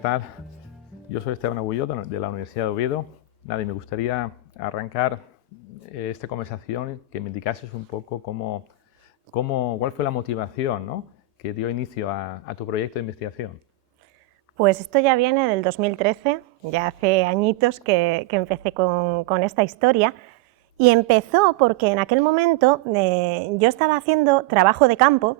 tal? Yo soy Esteban Agulló de la Universidad de Oviedo. Nada, y me gustaría arrancar esta conversación que me indicases un poco cuál fue la motivación, ¿no?, que dio inicio a tu proyecto de investigación. Pues esto ya viene del 2013, ya hace añitos que empecé con esta historia, y empezó porque en aquel momento yo estaba haciendo trabajo de campo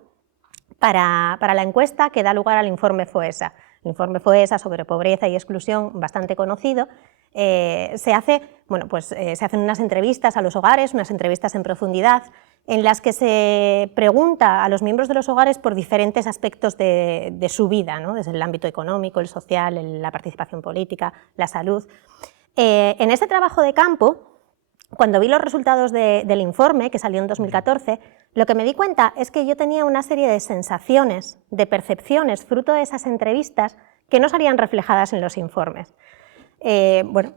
para la encuesta que da lugar al informe FOESA. El informe FOESA sobre pobreza y exclusión, bastante conocido. Se hacen unas entrevistas a los hogares, unas entrevistas en profundidad, en las que se pregunta a los miembros de los hogares por diferentes aspectos de su vida, ¿no?, desde el ámbito económico, el social, la participación política, la salud. En ese trabajo de campo, cuando vi los resultados del informe, que salió en 2014, lo que me di cuenta es que yo tenía una serie de sensaciones, de percepciones, fruto de esas entrevistas, que no salían reflejadas en los informes.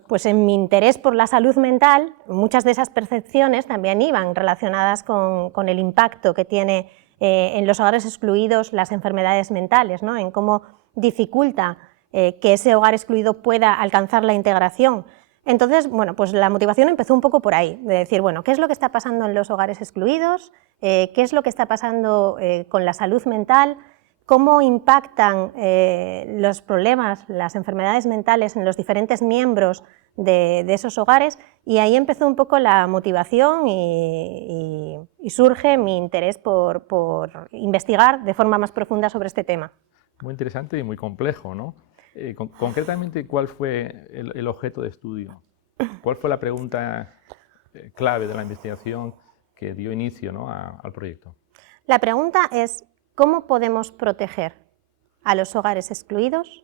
Pues en mi interés por la salud mental, muchas de esas percepciones también iban relacionadas con el impacto que tiene en los hogares excluidos las enfermedades mentales, ¿no?, en cómo dificulta que ese hogar excluido pueda alcanzar la integración. Entonces, pues la motivación empezó un poco por ahí, de decir, ¿qué es lo que está pasando en los hogares excluidos? ¿Qué es lo que está pasando con la salud mental? ¿Cómo impactan los problemas, las enfermedades mentales en los diferentes miembros de esos hogares? Y ahí empezó un poco la motivación y surge mi interés por investigar de forma más profunda sobre este tema. Muy interesante y muy complejo, ¿no? Concretamente, ¿cuál fue el objeto de estudio? ¿Cuál fue la pregunta clave de la investigación que dio inicio, ¿no?, al proyecto? La pregunta es: ¿cómo podemos proteger a los hogares excluidos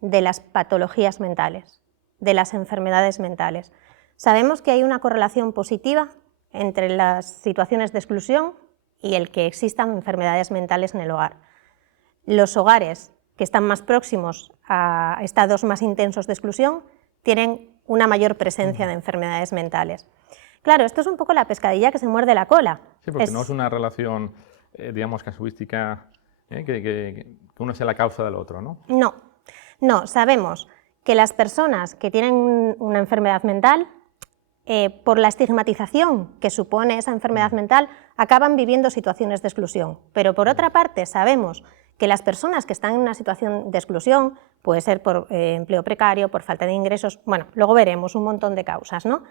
de las patologías mentales, de las enfermedades mentales? Sabemos que hay una correlación positiva entre las situaciones de exclusión y el que existan enfermedades mentales en el hogar. Los hogares que están más próximos a estados más intensos de exclusión tienen una mayor presencia de enfermedades mentales. Claro, esto es un poco la pescadilla que se muerde la cola. Sí, porque no es una relación, digamos, casuística, que uno sea la causa del otro, ¿no? No, sabemos que las personas que tienen una enfermedad mental, por la estigmatización que supone esa enfermedad mental, acaban viviendo situaciones de exclusión. Pero por otra parte sabemos que las personas que están en una situación de exclusión, puede ser por empleo precario, por falta de ingresos, luego veremos un montón de causas, ¿no?,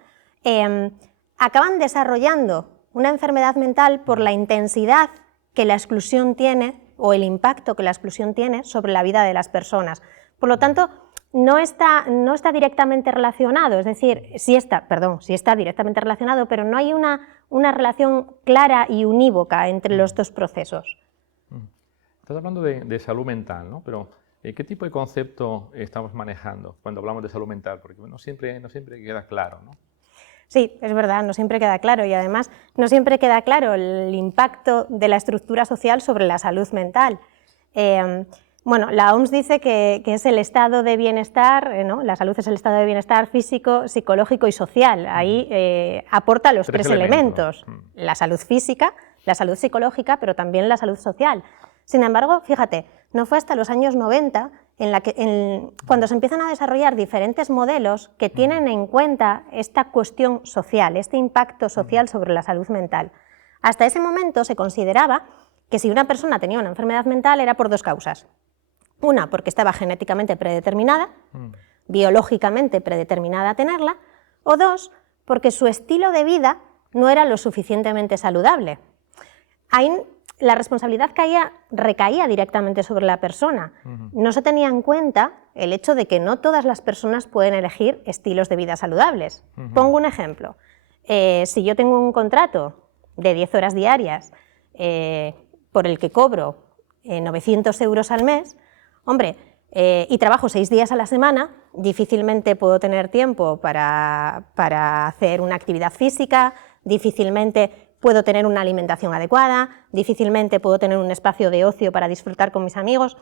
acaban desarrollando una enfermedad mental por la intensidad que la exclusión tiene o el impacto que la exclusión tiene sobre la vida de las personas. Por lo tanto, no está directamente relacionado, es decir, sí está directamente relacionado, pero no hay una relación clara y unívoca entre los dos procesos. Estás hablando de salud mental, ¿no? Pero ¿qué tipo de concepto estamos manejando cuando hablamos de salud mental? Porque no siempre queda claro, ¿no? Sí, es verdad, no siempre queda claro, y además no siempre queda claro el impacto de la estructura social sobre la salud mental. La OMS dice que es el estado de bienestar, ¿no?, la salud es el estado de bienestar físico, psicológico y social. Ahí aporta los tres elementos: la salud física, la salud psicológica, pero también la salud social. Sin embargo, fíjate, no fue hasta los años 90 cuando se empiezan a desarrollar diferentes modelos que tienen en cuenta esta cuestión social, este impacto social sobre la salud mental. Hasta ese momento se consideraba que si una persona tenía una enfermedad mental era por dos causas. Una, porque estaba genéticamente predeterminada, biológicamente predeterminada a tenerla, o dos, porque su estilo de vida no era lo suficientemente saludable. Ahí la responsabilidad recaía directamente sobre la persona. No se tenía en cuenta el hecho de que no todas las personas pueden elegir estilos de vida saludables. Pongo un ejemplo. Si yo tengo un contrato de 10 horas diarias por el que cobro 900 euros al mes, y trabajo 6 días a la semana, difícilmente puedo tener tiempo para hacer una actividad física, difícilmente puedo tener una alimentación adecuada, difícilmente puedo tener un espacio de ocio para disfrutar con mis amigos.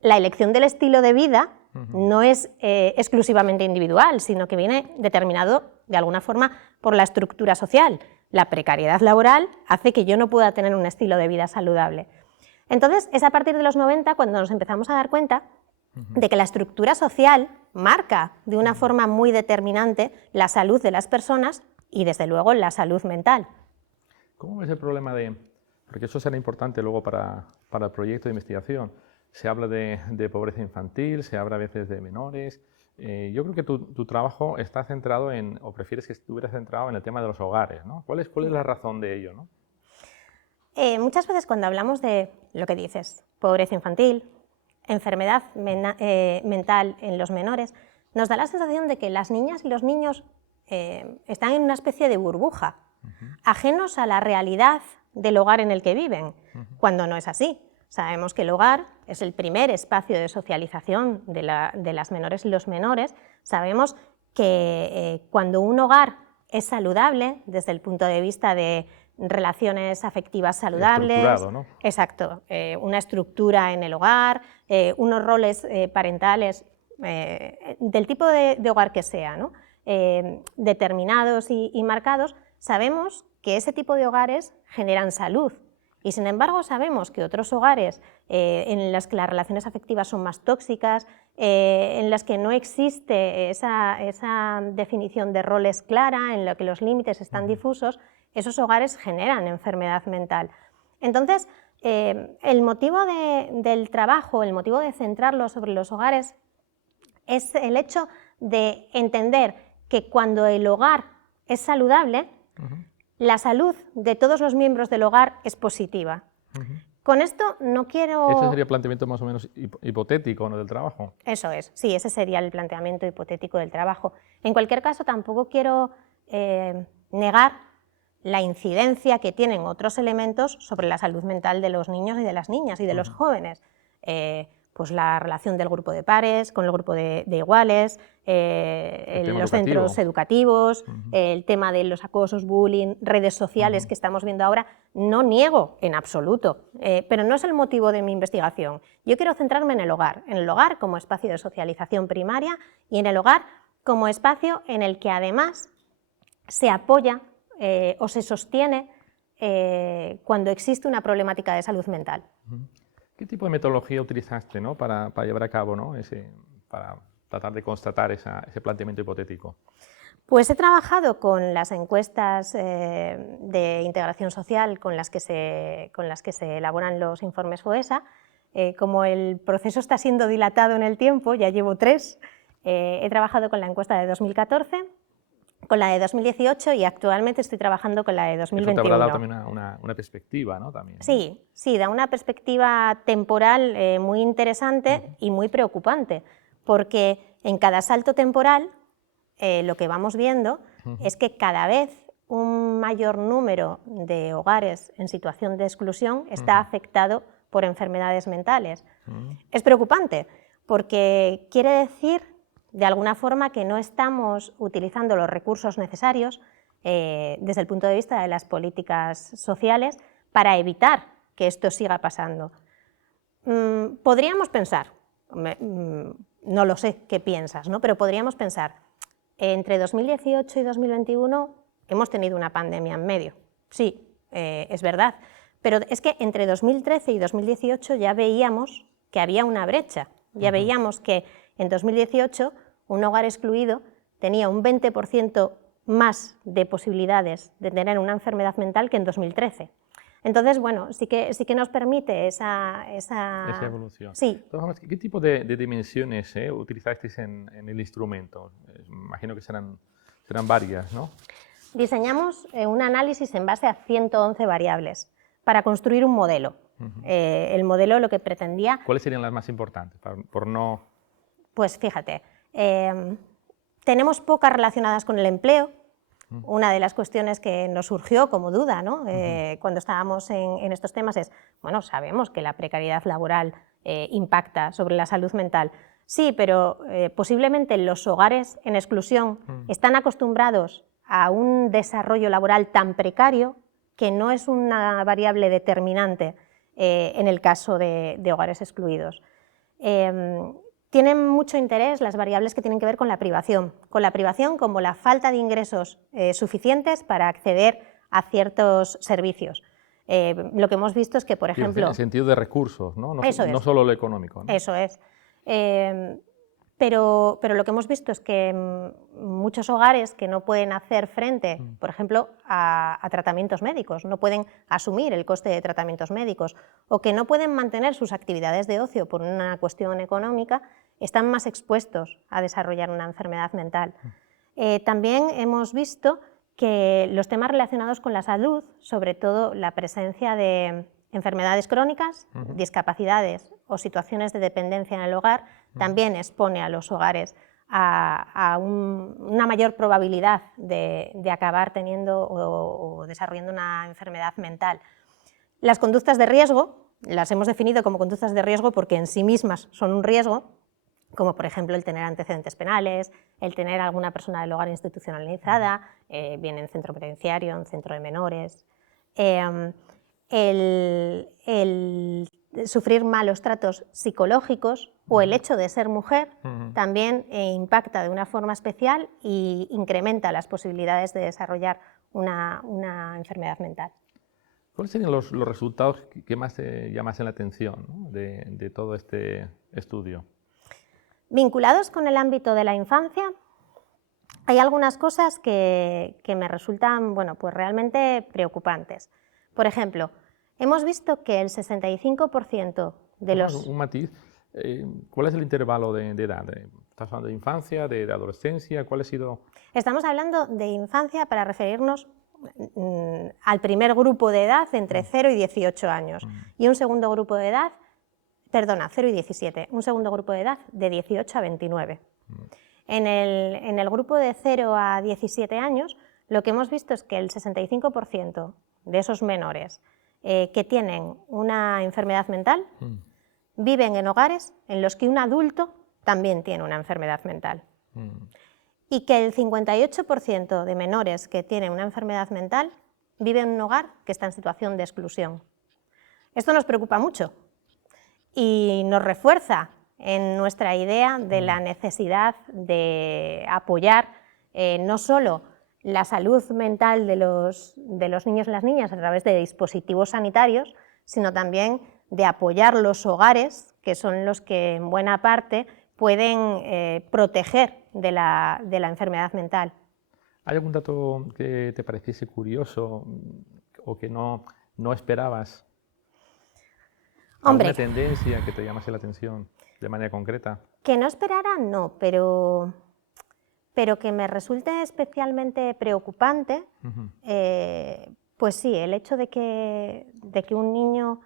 La elección del estilo de vida no es exclusivamente individual, sino que viene determinado de alguna forma por la estructura social. La precariedad laboral hace que yo no pueda tener un estilo de vida saludable. Entonces, es a partir de los 90 cuando nos empezamos a dar cuenta de que la estructura social marca de una forma muy determinante la salud de las personas y, desde luego, la salud mental. ¿Cómo ves el problema de...? Porque eso será importante luego para el proyecto de investigación. Se habla de pobreza infantil, se habla a veces de menores. Yo creo que tu trabajo está centrado en, o prefieres que estuviera centrado en el tema de los hogares, ¿no? ¿Cuál es la razón de ello, ¿no? Muchas veces cuando hablamos de lo que dices, pobreza infantil, enfermedad mental en los menores, nos da la sensación de que las niñas y los niños están en una especie de burbuja, ajenos a la realidad del hogar en el que viven, cuando no es así. Sabemos que el hogar es el primer espacio de socialización de las menores y los menores. Sabemos que cuando un hogar es saludable, desde el punto de vista de relaciones afectivas saludables, ¿no? Exacto, una estructura en el hogar, unos roles parentales del tipo de hogar que sea, ¿no? Determinados y marcados, sabemos que ese tipo de hogares generan salud. Y sin embargo sabemos que otros hogares en los que las relaciones afectivas son más tóxicas, en las que no existe esa definición de roles clara, en la que los límites están difusos, esos hogares generan enfermedad mental. Entonces, el motivo del trabajo, el motivo de centrarlo sobre los hogares, es el hecho de entender que cuando el hogar es saludable, la salud de todos los miembros del hogar es positiva. Con esto no quiero... Ese sería el planteamiento más o menos hipotético, ¿no?, del trabajo. Eso es, sí, ese sería el planteamiento hipotético del trabajo. En cualquier caso, tampoco quiero negar la incidencia que tienen otros elementos sobre la salud mental de los niños y de las niñas y de los jóvenes. Pues la relación del grupo de pares con el grupo de iguales, los centros educativos, el tema de los acosos, bullying, redes sociales que estamos viendo ahora. No niego en absoluto, pero no es el motivo de mi investigación. Yo quiero centrarme en el hogar como espacio de socialización primaria y en el hogar como espacio en el que además se apoya o se sostiene cuando existe una problemática de salud mental. ¿Qué tipo de metodología utilizaste, ¿no?, para llevar a cabo, ¿no?, para tratar de constatar ese planteamiento hipotético? Pues he trabajado con las encuestas de integración social con las que se elaboran los informes FOESA. Como el proceso está siendo dilatado en el tiempo, ya llevo 3, he trabajado con la encuesta de 2014, con la de 2018 y actualmente estoy trabajando con la de 2021. Eso te habrá dado también una perspectiva, ¿no? También, ¿no? Sí, da una perspectiva temporal muy interesante y muy preocupante, porque en cada salto temporal lo que vamos viendo es que cada vez un mayor número de hogares en situación de exclusión está afectado por enfermedades mentales. Es preocupante, porque quiere decir de alguna forma que no estamos utilizando los recursos necesarios desde el punto de vista de las políticas sociales para evitar que esto siga pasando. Podríamos pensar, no lo sé qué piensas, ¿no?, pero podríamos pensar, entre 2018 y 2021 hemos tenido una pandemia en medio. Sí, es verdad, pero es que entre 2013 y 2018 ya veíamos que había una brecha, ya veíamos que en 2018 un hogar excluido tenía un 20% más de posibilidades de tener una enfermedad mental que en 2013. Entonces, bueno, sí que nos permite esa evolución. Sí. Entonces, ¿qué tipo de dimensiones utilizasteis en el instrumento? Imagino que serán varias, ¿no? Diseñamos un análisis en base a 111 variables para construir un modelo. El modelo lo que pretendía... ¿Cuáles serían las más importantes? Por no... Pues fíjate, tenemos pocas relacionadas con el empleo. Una de las cuestiones que nos surgió como duda, ¿no?, cuando estábamos en estos temas es, bueno, sabemos que la precariedad laboral impacta sobre la salud mental. Sí, pero posiblemente los hogares en exclusión están acostumbrados a un desarrollo laboral tan precario que no es una variable determinante en el caso de hogares excluidos. Tienen mucho interés las variables que tienen que ver con la privación como la falta de ingresos suficientes para acceder a ciertos servicios. Lo que hemos visto es que, por ejemplo... En el sentido de recursos, ¿no? Eso es. No solo lo económico, ¿no? Eso es. Pero lo que hemos visto es que muchos hogares que no pueden hacer frente, por ejemplo, a tratamientos médicos, no pueden asumir el coste de tratamientos médicos, o que no pueden mantener sus actividades de ocio por una cuestión económica, están más expuestos a desarrollar una enfermedad mental. También hemos visto que los temas relacionados con la salud, sobre todo la presencia de enfermedades crónicas, discapacidades o situaciones de dependencia en el hogar, también expone a los hogares a una mayor probabilidad de acabar teniendo o desarrollando una enfermedad mental. Las conductas de riesgo, las hemos definido como conductas de riesgo porque en sí mismas son un riesgo, como por ejemplo el tener antecedentes penales, el tener alguna persona del hogar institucionalizada, bien en centro penitenciario, en centro de menores, el sufrir malos tratos psicológicos o el hecho de ser mujer también impacta de una forma especial e incrementa las posibilidades de desarrollar una enfermedad mental. ¿Cuáles serían los resultados que más te llamasen la atención, ¿no? de todo este estudio? Vinculados con el ámbito de la infancia, hay algunas cosas que me resultan pues realmente preocupantes. Por ejemplo, hemos visto que el 65% de los... Un matiz, ¿cuál es el intervalo de edad? ¿Estás hablando de infancia, de adolescencia? ¿Cuál ha sido...? Estamos hablando de infancia para referirnos al primer grupo de edad entre 0 y 18 años y un segundo grupo de edad, 0 y 17, un segundo grupo de edad de 18 a 29. En el grupo de 0 a 17 años, lo que hemos visto es que el 65% de esos menores que tienen una enfermedad mental viven en hogares en los que un adulto también tiene una enfermedad mental. Y que el 58% de menores que tienen una enfermedad mental viven en un hogar que está en situación de exclusión. Esto nos preocupa mucho y nos refuerza en nuestra idea de la necesidad de apoyar no solo la salud mental de los niños y las niñas a través de dispositivos sanitarios, sino también de apoyar los hogares, que son los que en buena parte pueden proteger de la enfermedad mental. ¿Hay algún dato que te pareciese curioso o que no esperabas? Hombre, ¿Alguna tendencia que te llamase la atención de manera concreta? Que no esperara, no, pero que me resulte especialmente preocupante, pues sí, el hecho de que un niño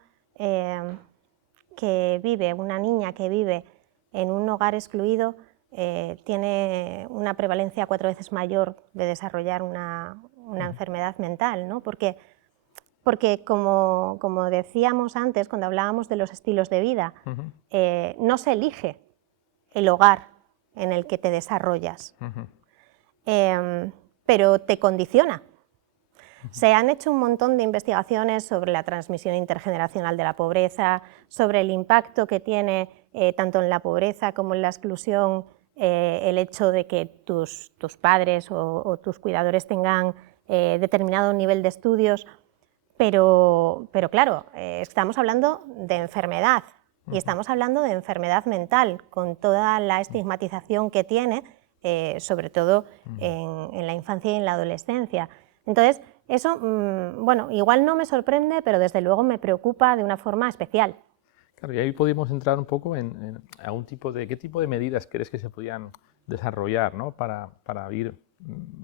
que vive, una niña que vive en un hogar excluido, tiene una prevalencia 4 veces mayor de desarrollar una enfermedad mental, ¿no? Porque como decíamos antes, cuando hablábamos de los estilos de vida, no se elige el hogar en el que te desarrollas, pero te condiciona. Se han hecho un montón de investigaciones sobre la transmisión intergeneracional de la pobreza, sobre el impacto que tiene tanto en la pobreza como en la exclusión el hecho de que tus padres o tus cuidadores tengan determinado nivel de estudios, pero claro, estamos hablando de enfermedad y estamos hablando de enfermedad mental, con toda la estigmatización que tiene, sobre todo en la infancia y en la adolescencia. Entonces, eso, bueno, igual no me sorprende, pero desde luego me preocupa de una forma especial. Claro, y ahí podemos entrar un poco qué tipo de medidas crees que se podían desarrollar, ¿no? para ir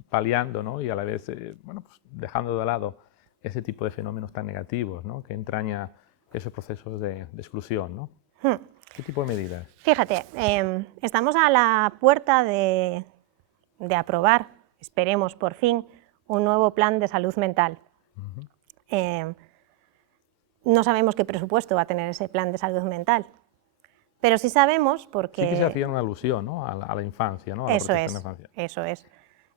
paliando, ¿no? Y a la vez pues dejando de lado ese tipo de fenómenos tan negativos, ¿no? Que entraña esos procesos de exclusión, ¿no? ¿Qué tipo de medidas? Fíjate, estamos a la puerta de aprobar, esperemos por fin, un nuevo plan de salud mental. No sabemos qué presupuesto va a tener ese plan de salud mental, pero sí sabemos porque... Sí que se hacía una alusión, ¿no? a la infancia, ¿no? A la protección de la infancia. Eso es.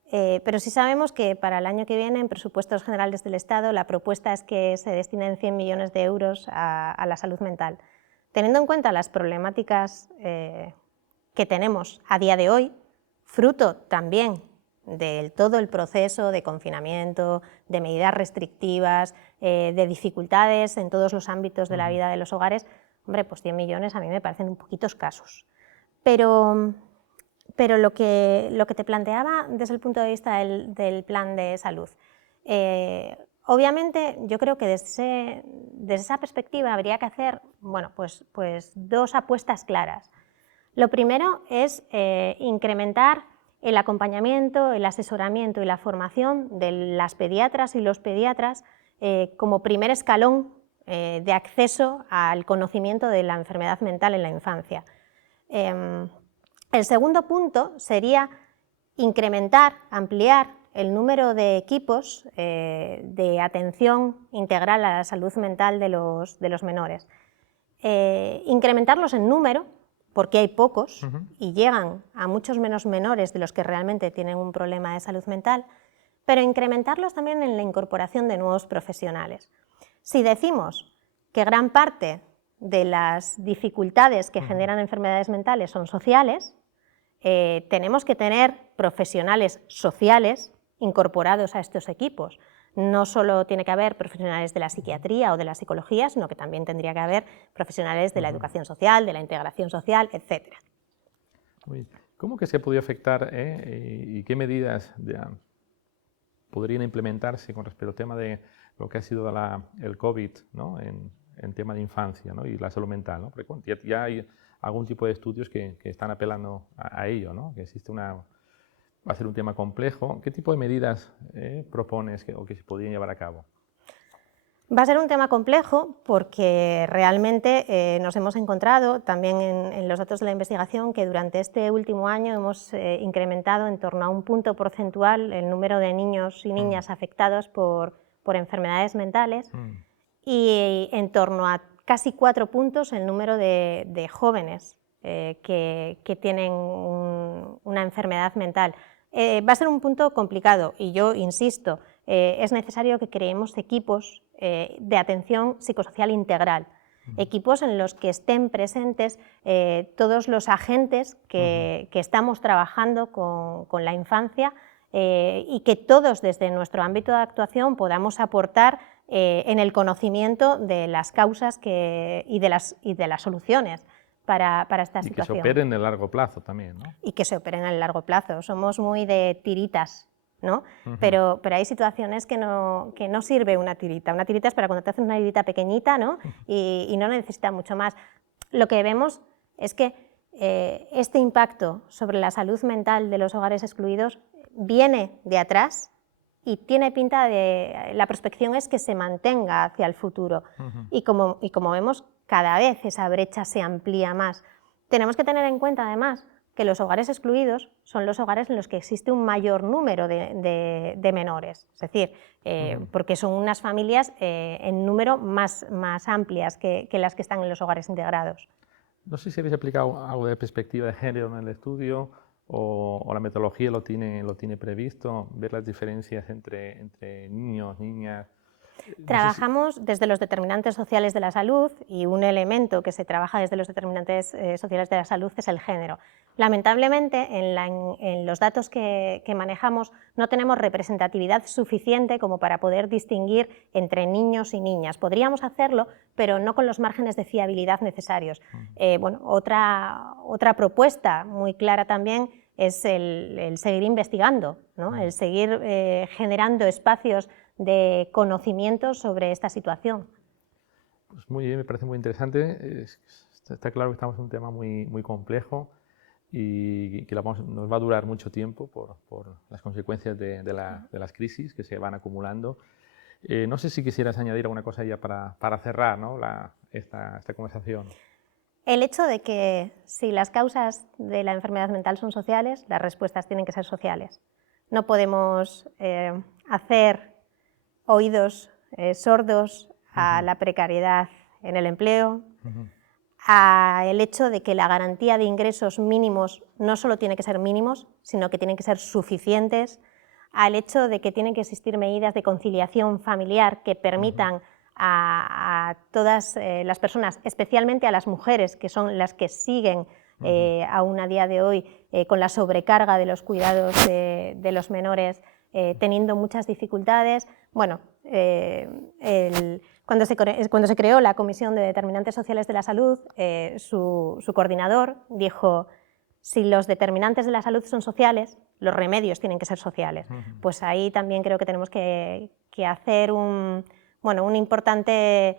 Pero sí sabemos que para el año que viene, en presupuestos generales del Estado, la propuesta es que se destinen 100 millones de euros a la salud mental. Teniendo en cuenta las problemáticas que tenemos a día de hoy, fruto también de todo el proceso de confinamiento, de medidas restrictivas, de dificultades en todos los ámbitos de la vida de los hogares, hombre, pues 100 millones a mí me parecen un poquito escasos. pero lo que te planteaba desde el punto de vista del plan de salud, obviamente yo creo que desde esa perspectiva habría que hacer, bueno, pues dos apuestas claras. Lo primero es incrementar el acompañamiento, el asesoramiento y la formación de las pediatras y los pediatras como primer escalón de acceso al conocimiento de la enfermedad mental en la infancia. El segundo punto sería incrementar, ampliar el número de equipos de atención integral a la salud mental de los menores. Incrementarlos en número, porque hay pocos y llegan a muchos menos menores de los que realmente tienen un problema de salud mental, pero incrementarlos también en la incorporación de nuevos profesionales. Si decimos que gran parte de las dificultades que generan enfermedades mentales son sociales, tenemos que tener profesionales sociales incorporados a estos equipos. No solo tiene que haber profesionales de la psiquiatría o de la psicología, sino que también tendría que haber profesionales de la educación social, de la integración social, etc. ¿Cómo que se podría afectar y qué medidas podrían implementarse con respecto al tema de lo que ha sido el COVID, ¿no? en tema de infancia, ¿no? y la salud mental? ¿no? Porque ya hay algún tipo de estudios que están apelando a ello, ¿no? Que existe va a ser un tema complejo. ¿Qué tipo de medidas propones o que se podrían llevar a cabo? Va a ser un tema complejo porque realmente nos hemos encontrado también en los datos de la investigación que durante este último año hemos incrementado en torno a un punto porcentual el número de niños y niñas afectados por enfermedades mentales y en torno a casi 4 puntos el número de jóvenes que tienen una enfermedad mental. Va a ser un punto complicado y yo insisto, es necesario que creemos equipos de atención psicosocial integral, equipos en los que estén presentes todos los agentes que estamos trabajando con la infancia y que todos desde nuestro ámbito de actuación podamos aportar en el conocimiento de las causas y de las soluciones para esta situación. Y que se operen en el largo plazo también, ¿no? Y que se operen en el largo plazo. Somos muy de tiritas, ¿no? Pero hay situaciones que no sirve una tirita. Una tirita es para cuando te haces una tirita pequeñita, ¿no? Y no necesita mucho más. Lo que vemos es que este impacto sobre la salud mental de los hogares excluidos viene de atrás y tiene pinta de... La prospección es que se mantenga hacia el futuro. Y como vemos, cada vez esa brecha se amplía más. Tenemos que tener en cuenta, además, que los hogares excluidos son los hogares en los que existe un mayor número de menores, es decir, porque son unas familias en número más amplias que las que están en los hogares integrados. No sé si habéis aplicado algo de perspectiva de género en el estudio o la metodología lo tiene previsto, ver las diferencias entre niños, niñas. Trabajamos desde los determinantes sociales de la salud y un elemento que se trabaja desde los determinantes sociales de la salud es el género. Lamentablemente, en los datos que manejamos no tenemos representatividad suficiente como para poder distinguir entre niños y niñas. Podríamos hacerlo, pero no con los márgenes de fiabilidad necesarios. Bueno, otra propuesta muy clara también es el seguir investigando, ¿no? El seguir generando espacios de conocimiento sobre esta situación. Pues muy bien, me parece muy interesante. Está claro que estamos en un tema muy complejo y que nos va a durar mucho tiempo por las consecuencias de las crisis que se van acumulando. No sé si quisieras añadir alguna cosa ya para cerrar, ¿no? esta conversación. El hecho de que si las causas de la enfermedad mental son sociales, las respuestas tienen que ser sociales. No podemos hacer oídos sordos a la precariedad en el empleo, al hecho de que la garantía de ingresos mínimos no solo tiene que ser mínimos, sino que tienen que ser suficientes, al hecho de que tienen que existir medidas de conciliación familiar que permitan a todas las personas, especialmente a las mujeres, que son las que siguen aún a día de hoy con la sobrecarga de los cuidados de los menores, teniendo muchas dificultades. Bueno, cuando se creó la Comisión de Determinantes Sociales de la Salud, su coordinador dijo: si los determinantes de la salud son sociales, los remedios tienen que ser sociales. Pues ahí también creo que tenemos que hacer un importante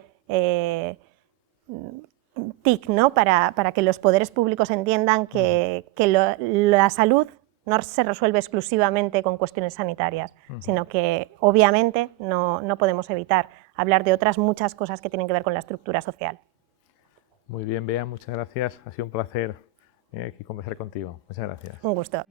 TIC, ¿no? para que los poderes públicos entiendan que la salud no se resuelve exclusivamente con cuestiones sanitarias, sino que obviamente no podemos evitar hablar de otras muchas cosas que tienen que ver con la estructura social. Muy bien, Bea, muchas gracias. Ha sido un placer aquí conversar contigo. Muchas gracias. Un gusto.